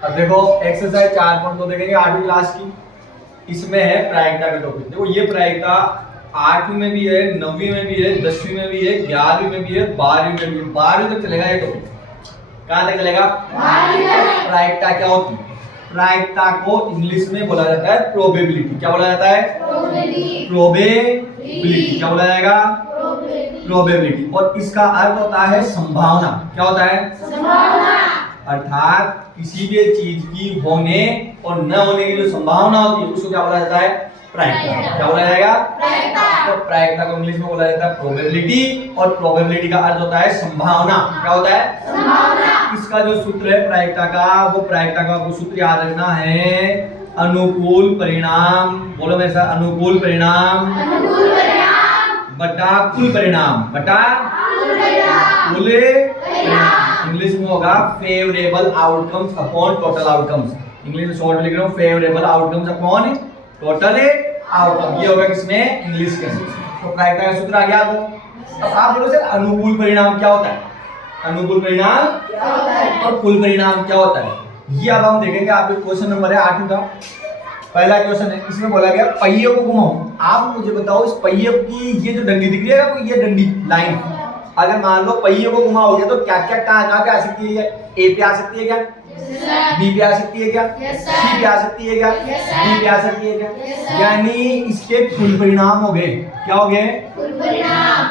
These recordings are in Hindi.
अब देखो एक्सरसाइज 4.2 देखेंगे 8वीं क्लास की। इसमें है प्रायिकता का टॉपिक। देखो ये प्रायिकता 8वीं में भी है, 9वीं में भी है, 10वीं में भी है, 11वीं में भी है, 12वीं में भी है। 12वीं तक चलेगा ये टॉपिक। कहां तक चलेगा? 12वीं तक। प्रायिकता क्या होती है? प्रायिकता को इंग्लिश में बोला जाता है प्रोबेबिलिटी। क्या बोला जाता है? प्रोबेबिलिटी। क्या बोला जाएगा? प्रोबेबिलिटी। और इसका अर्थ होता है संभावना। क्या होता है? संभावना। अर्थात किसी भी चीज की होने और न होने की जो संभावना होती है उसको क्या बोला जाता है? प्रायिकता। क्या बोला जाएगा? प्रायिकता। तो प्रायिकता को इंग्लिश में बोला जाता है प्रोबेबिलिटी, और प्रोबेबिलिटी का अर्थ होता है संभावना। क्या होता है? संभावना। इसका जो सूत्र है प्रायिकता का, वो प्रायिकता का वो सूत्र याद रखना है अनुकूल परिणाम। बोलो मेरे साथ, अनुकूल परिणाम बटा कुल परिणाम बटा कुल परिणाम। इंग्लिश में होगा favourable outcomes upon total outcomes. English में शॉर्ट लिख रहा हूं, favourable outcomes upon total outcome. ये होगा किसमें? इंग्लिश के। तो प्रायिकता का सूत्र आ गया आपको। अब आप बोलो सर अनुकूल परिणाम क्या होता है? अनुकूल परिणाम क्या होता है और कुल परिणाम क्या होता है, ये अब हम देखेंगे। आपके क्वेश्चन नंबर है 8वीं का पहला क्वेश्चन है। इसमें बोला गया पहिए को घुमाओ। आप मुझे बताओ इस पहिए की ये जो डंडी दिख रही है आपको, ये डंडी लाइन, अगर मान लो पहिए को घुमाओगे तो क्या क्या कहां पे आ सकती है? ए पे आ सकती है क्या? बी पे आ सकती है क्या? सी पे आ सकती है क्या? डी पे आ सकती है क्या? यानी इसके कुल परिणाम हो गए। क्या हो गए? कुल परिणाम।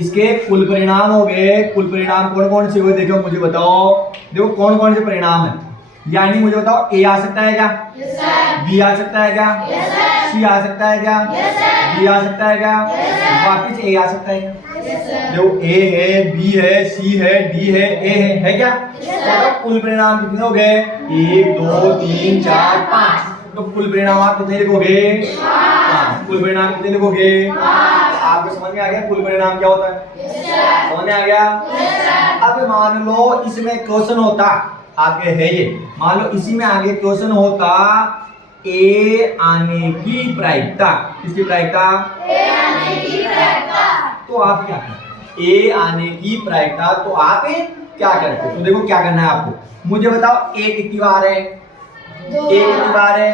इसके कुल परिणाम हो गए। कुल परिणाम कौन कौन से हुए देखो मुझे बताओ। देखो कौन कौन से परिणाम है, यानी मुझे बताओ ए आ सकता है क्या? बी आ सकता है क्या? सी आ सकता है क्या? डी आ सकता है क्या? वापिस ए आ सकता है क्या? जो ए है, बी है, सी है, डी है, ए है क्या? तो कुल परिणाम कितने हो गए? 1 2 3 4 5। तो कुल परिणाम आप कितने लिखोगे? 5। कुल परिणाम कितने लिखोगे? 5। आपको समझ में आ गया कुल परिणाम क्या होता है? समझ में आ गया? अब मान लो इसमें क्वेश्चन होता आगे है ये, मान लो इसी में आगे क्वेश्चन होता ए आने की प्रायिकता। किसकी प्रायिकता? ए आने की प्रायिकता। तो आप क्या करते? ए आने की प्रायिकता तो आप क्या करते? तो देखो क्या करना है आपको, मुझे बताओ ए कितनी बार है? ए कितनी बार है?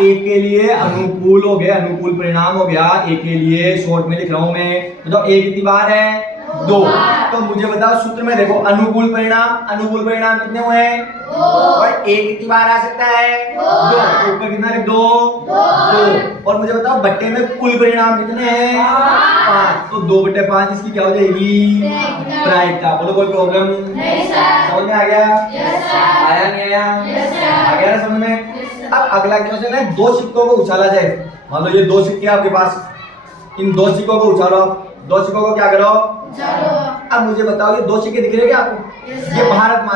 ए के लिए अनुकूल हो गया, अनुकूल परिणाम हो गया। ए के लिए शॉर्ट में लिख रहा हूं मैं। बताओ ए कितनी बार है? 2। तो मुझे बताओ सूत्र में देखो अनुकूल परिणाम कितने हुए? 2। भाई ए कितनी बार आ सकता है? 2। ऊपर कितना है? 2। और मुझे बताओ बट्टे में कुल परिणाम कितने हैं? 5। तो 2/5 इसकी क्या हो जाएगी? प्रायिकता। बोलो कोई प्रॉब्लम नहीं सर? समझ में आ गया? Yes sir. आया नहीं आया? Yes sir. आ गया ना समझ में? अब अगला क्वेश्चन है, 2 सिक्कों को उछाला जाए। मान लो ये 2 सिक्के आपके पास, इन 2 सिक्कों को उछालो। 2 सिक्कों को क्या करो? अब मुझे बताओ ये 2 सिक्के दिख रहे हैं क्या आपको? ये भारत